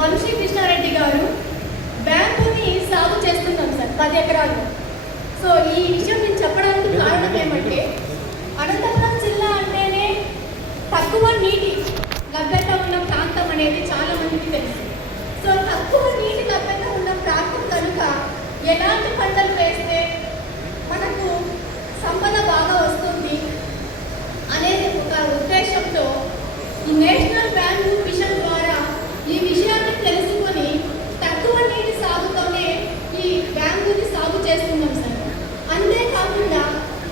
వంశీ కృష్ణారెడ్డి గారు బ్యాంకుని సాగు చేస్తున్నాం సార్ 10 ఎకరాలు. సో ఈ విషయం నేను చెప్పడానికి కారణం ఏమంటే అనంతపురం జిల్లా అంటేనే తక్కువ నీటి లభ్యత ఉన్న ప్రాంతం అనేది చాలా మందికి తెలుసు. సో తక్కువ నీటి లభ్యత ఉన్న ప్రాంతం కనుక ఎలాంటి పంటలు వేస్తే మనకు సంపద బాగా వస్తుంది అనేది ఒక ఉద్దేశంతో ఈ నేషనల్ బ్యాంకు మిషన్ ద్వారా ఈ విషయాన్ని తెలుసుకొని తక్కువ నీటి సాగుతోనే ఈ బ్యాంకుని సాగు చేస్తున్నాం సార్. అంతేకాకుండా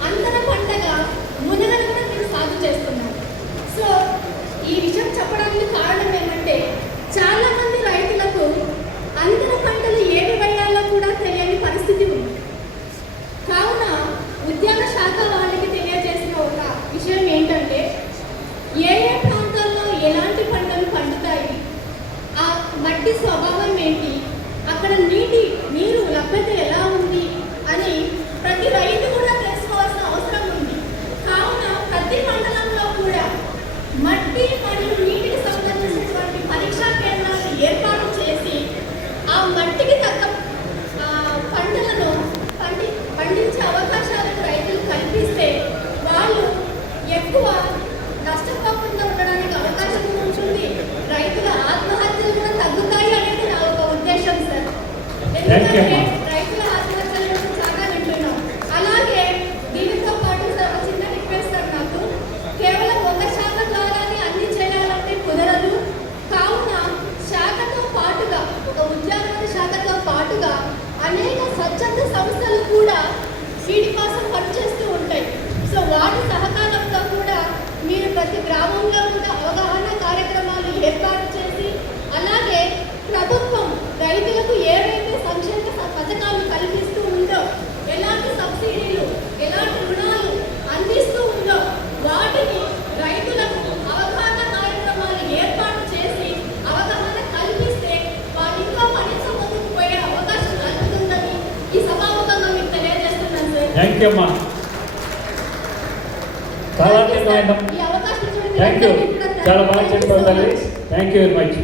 అంతర పంటగా మునగను కూడా మేము సాగు చేస్తున్నాం. సో ఈ విషయం చెప్పడానికి కారణం ఏమంటే చాలా మంది రైతులకు అంతర పంటలు ఏవి వేయాలో కూడా తెలియని పరిస్థితి ఉంది. కావున ఉద్యాన శాఖ వాళ్ళకి తెలియజేసిన ఒక విషయం ఏంటంటే ఏ ఏ ప్రాంతాల్లో ఎలాంటి పంటలు పండుతాయి, ఆ మట్టి స్వభావం ఏంటి, అక్కడ నీరు లభ్యత ఎలా ఉంది అని ప్రతి రైతు కూడా తెలుసుకోవాల్సిన అవసరం ఉంది. కావున ప్రతి మండలంలో కూడా మట్టి మరియు నీటికి సంబంధించినటువంటి పరీక్షా కేంద్రాలను ఏర్పాటు చేసి ఆ మట్టికి తగ్గ పంటలను పండించే అవకాశాలను రైతులు కల్పిస్తే వాళ్ళు ఎక్కువ నష్టపోకుండా ఉండడానికి అవకాశం ఉంటుంది. రైతుల ఆత్మహత్యలు కూడా తగ్గుతాయి అనేది నా ఒక ఉద్దేశం సార్. ఎందుకంటే రైతుల ఆత్మహత్యలు చాలా వింటున్నాం. అలాగే దీనితో పాటు సార్ ఒక చిన్న రిక్వెస్ట్ సార్, నాకు కేవలం ఒక శాఖ ద్వారానే అన్ని చేయాలంటే కుదరదు. కావున శాఖతో పాటుగా ఒక ఉద్యానవన శాఖతో పాటుగా అనేక స్వచ్ఛంద సంస్థలు కూడా వీటి కోసం పనిచేస్తూ ఉంటాయి. సో వాటి సహకారంతో కూడా మీరు ప్రతి గ్రామంలో కూడా అవగాహన కార్యక్రమాలు ఏర్పాటు చేసి, అలాగే ప్రభుత్వం రైతులకు ఏవైతే సంక్షేమ పథకాలు కల్పిస్తూ ఉందో, ఎలాంటి సబ్సిడీలు, ఎలాంటి రుణాలు అందిస్తూ ఉందో వాటిని రైతులకు అవగాహన కార్యక్రమాలు ఏర్పాటు చేసి అవగాహన కల్పిస్తే వాళ్ళు ఇంకా మరింత ముందుకు పోయే అవకాశం కలుగుతుందని ఈ సభాముఖంగా మీకు తెలియజేస్తున్నాను సార్. థ్యాంక్ యూ అమ్మా. చాలా బాగా చెప్పారు తల్లి. Thank you very much.